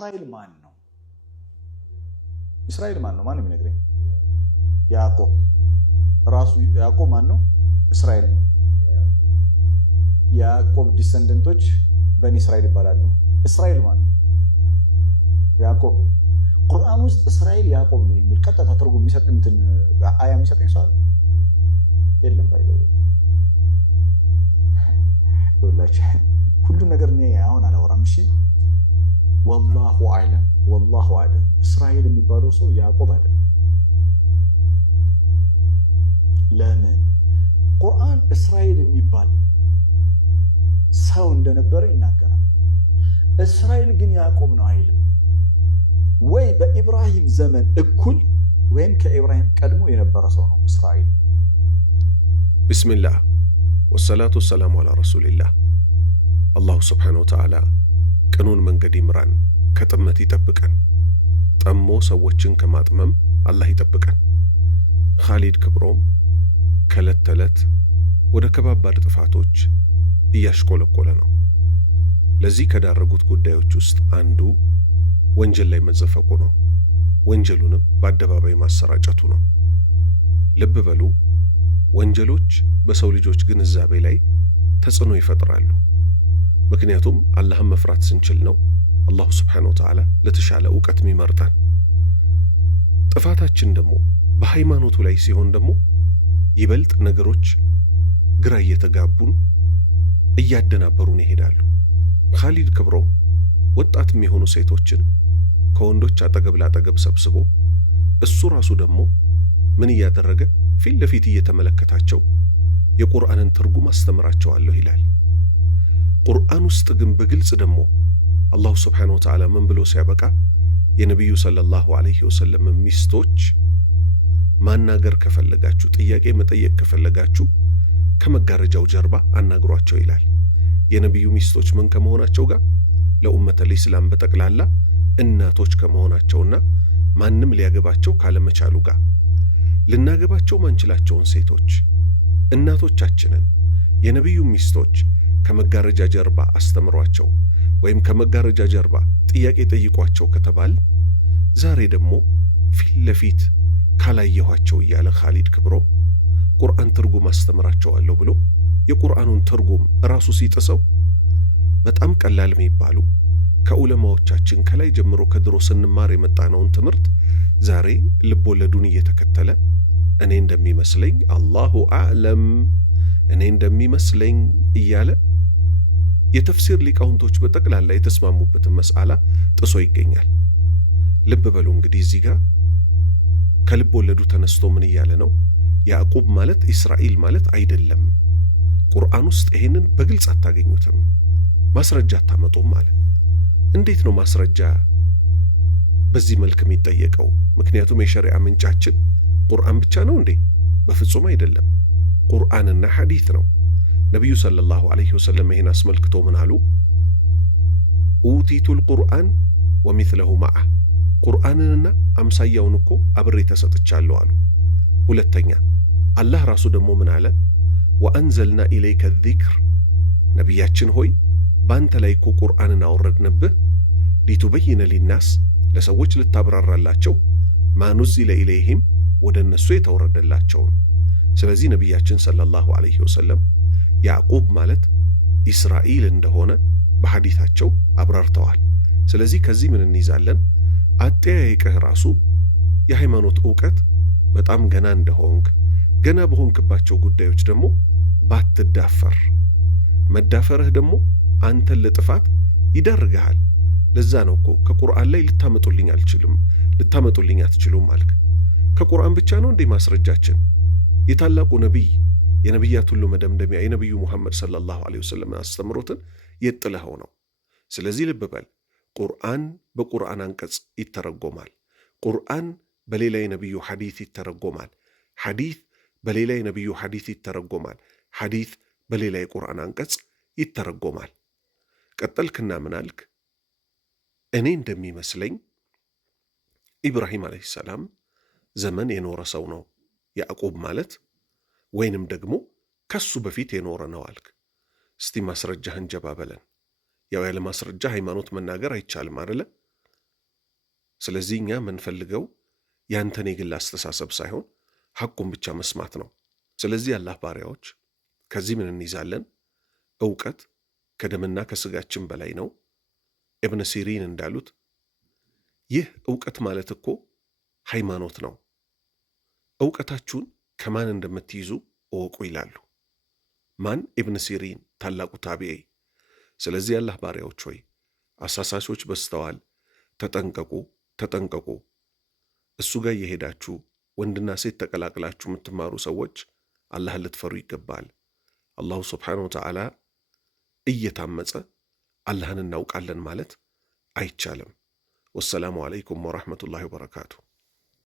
እስራኤል ማን ነው? እስራኤል ማን ነው? ማን ነው የሚነግረኝ? ያዕቆብ ራሱ ያዕቆብ ማን ነው? እስራኤል ነው። ያዕቆብ ዲሰንደንቶች በኒ እስራኤል ይባላሉ። እስራኤል ማን ነው? ያዕቆብ። ቁርአን ውስጥ እስራኤል ያዕቆብ ነው የሚል ቀጥታ ትርጉም የሚሰጥ እንትን አያ የሚሰጠኝ ሰው አለ? የለም። ባይዘው ሁላችሁ ሁሉ ነገር እኔ አሁን አላወራም። እሺ ወላሁ አዕለም ወላሁ አዕለም። እስራኤል የሚባለው ሰው ያዕቆብ አይደለም። ለምን? ቁርአን እስራኤል የሚባል ሰው እንደነበረ ይናገራል። እስራኤል ግን ያዕቆብ ነው አይልም። ወይ በኢብራሂም ዘመን እኩል ወይም ከኢብራሂም ቀድሞ የነበረ ሰው ነው እስራኤል። ቢስሚላህ ወሰላቱ ወሰላሙ አላ ረሱሊላህ። አላሁ ስብሓነሁ ወተዓላ ቅኑን መንገድ ይምራን፣ ከጥመት ይጠብቀን፣ ጠሞ ሰዎችን ከማጥመም አላህ ይጠብቀን። ኻሊድ ክብሮም ከዕለት ተዕለት ወደ ከባባድ ጥፋቶች እያሽቆለቆለ ነው። ለዚህ ከዳረጉት ጉዳዮች ውስጥ አንዱ ወንጀል ላይ መዘፈቁ ነው። ወንጀሉንም በአደባባይ ማሰራጨቱ ነው። ልብ በሉ፣ ወንጀሎች በሰው ልጆች ግንዛቤ ላይ ተጽዕኖ ይፈጥራሉ። ምክንያቱም አላህን መፍራት ስንችል ነው አላሁ ስብሓነሁ ወተዓላ ለተሻለ ዕውቀት የሚመርጠን። ጥፋታችን ደግሞ በሃይማኖቱ ላይ ሲሆን ደግሞ ይበልጥ ነገሮች ግራ እየተጋቡን እያደናበሩን ይሄዳሉ። ኻሊድ ክብሮም ወጣትም የሆኑ ሴቶችን ከወንዶች አጠገብ ላጠገብ ሰብስቦ እሱ ራሱ ደግሞ ምን እያደረገ ፊት ለፊት እየተመለከታቸው የቁርአንን ትርጉም አስተምራቸዋለሁ ይላል። ቁርአን ውስጥ ግን በግልጽ ደግሞ አላሁ ስብሓነሁ ወተዓላ ምን ብሎ ሲያበቃ የነቢዩ ሰለላሁ ዐለይሂ ወሰለም ሚስቶች ማናገር ከፈለጋችሁ፣ ጥያቄ መጠየቅ ከፈለጋችሁ ከመጋረጃው ጀርባ አናግሯቸው ይላል። የነቢዩ ሚስቶች ምን ከመሆናቸው ጋር ለኡመተል ኢስላም በጠቅላላ እናቶች ከመሆናቸውና ማንም ሊያገባቸው ካለመቻሉ ጋር ልናገባቸው ማንችላቸውን ሴቶች እናቶቻችንን የነቢዩ ሚስቶች ከመጋረጃ ጀርባ አስተምሯቸው ወይም ከመጋረጃ ጀርባ ጥያቄ ጠይቋቸው ከተባል ዛሬ ደግሞ ፊት ለፊት ካላየኋቸው እያለ ኻሊድ ክብሮም ቁርአን ትርጉም አስተምራቸዋለሁ ብሎ የቁርአኑን ትርጉም ራሱ ሲጥሰው በጣም ቀላል የሚባሉ ከዑለማዎቻችን ከላይ ጀምሮ ከድሮ ስንማር የመጣነውን ትምህርት ዛሬ ልቦለዱን እየተከተለ እኔ እንደሚመስለኝ አላሁ አዕለም እኔ እንደሚመስለኝ እያለ የተፍሲር ሊቃውንቶች በጠቅላላ የተስማሙበትን መስአላ ጥሶ ይገኛል። ልብ በሉ እንግዲህ እዚህ ጋር ከልብ ወለዱ ተነስቶ ምን እያለ ነው? ያዕቁብ ማለት እስራኤል ማለት አይደለም። ቁርአን ውስጥ ይሄንን በግልጽ አታገኙትም፣ ማስረጃ አታመጡም ማለት። እንዴት ነው ማስረጃ በዚህ መልክ የሚጠየቀው? ምክንያቱም የሸሪዓ ምንጫችን ቁርአን ብቻ ነው እንዴ? በፍጹም አይደለም። ቁርአንና ሐዲት ነው። ነቢዩ ሰለላሁ ዐለይሂ ወሰለም ይሄን አስመልክቶ ምን አሉ? ኡቲቱል ቁርአን ወሚስለሁ መዓ፣ ቁርአንንና አምሳያውን እኮ አብሬ ተሰጥቻለሁ አሉ። ሁለተኛ አላህ ራሱ ደግሞ ምን አለ? ወአንዘልና ኢለይከ ዚክር፣ ነቢያችን ሆይ በአንተ ላይ እኮ ቁርአንን አወረድንብህ፣ ሊቱበይነ ሊናስ፣ ለሰዎች ልታብራራላቸው፣ ማኑዚለ ኢለይህም፣ ወደ እነሱ የተወረደላቸውን። ስለዚህ ነቢያችን ሰለላሁ ዐለይሂ ወሰለም ያዕቁብ ማለት እስራኤል እንደሆነ በሐዲታቸው አብራርተዋል። ስለዚህ ከዚህ ምን እንይዛለን? አጠያየቅህ ራሱ የሃይማኖት ዕውቀት በጣም ገና እንደሆንክ፣ ገና በሆንክባቸው ጉዳዮች ደግሞ ባትዳፈር፣ መዳፈርህ ደግሞ አንተን ለጥፋት ይዳርግሃል። ለዛ ነው እኮ ከቁርአን ላይ ልታመጡልኝ አትችሉም አልክ። ከቁርአን ብቻ ነው እንዴ ማስረጃችን? የታላቁ ነቢይ የነቢያት ሁሉ መደምደሚያ የነቢዩ ሙሐመድ ሰለላሁ ዐለይሂ ወሰለም አስተምሮትን የጥለኸው ነው። ስለዚህ ልብ በል፣ ቁርአን በቁርአን አንቀጽ ይተረጎማል። ቁርአን በሌላ የነቢዩ ሐዲት ይተረጎማል። ሐዲት በሌላ የነቢዩ ሐዲት ይተረጎማል። ሐዲት በሌላ የቁርአን አንቀጽ ይተረጎማል። ቀጠልክና ምን አልክ? እኔ እንደሚመስለኝ ኢብራሂም ዓለይሂ ሰላም ዘመን የኖረ ሰው ነው ያዕቁብ ማለት፣ ወይንም ደግሞ ከሱ በፊት የኖረ ነው አልክ። እስቲ ማስረጃህን ጀባ በለን። ያው ያለ ማስረጃ ሃይማኖት መናገር አይቻልም አይደለ? ስለዚህ እኛ የምንፈልገው ያንተን የግል አስተሳሰብ ሳይሆን ሐቁን ብቻ መስማት ነው። ስለዚህ አላህ ባሪያዎች ከዚህ ምን እንይዛለን? ዕውቀት ከደምና ከስጋችን በላይ ነው። ኢብን ሲሪን እንዳሉት ይህ ዕውቀት ማለት እኮ ሃይማኖት ነው። ዕውቀታችሁን ከማን እንደምትይዙ እወቁ ይላሉ። ማን? ኢብን ሲሪን ታላቁ ታቢዒ። ስለዚህ አላህ ባሪያዎች ሆይ አሳሳሾች በዝተዋል፣ ተጠንቀቁ፣ ተጠንቀቁ። እሱ ጋር እየሄዳችሁ ወንድና ሴት ተቀላቅላችሁ የምትማሩ ሰዎች አላህን ልትፈሩ ይገባል። አላሁ ስብሓነሁ ወተዓላ እየታመጸ አላህን እናውቃለን ማለት አይቻልም። ወሰላሙ ዓለይኩም ወረሕመቱላሂ ወበረካቱ።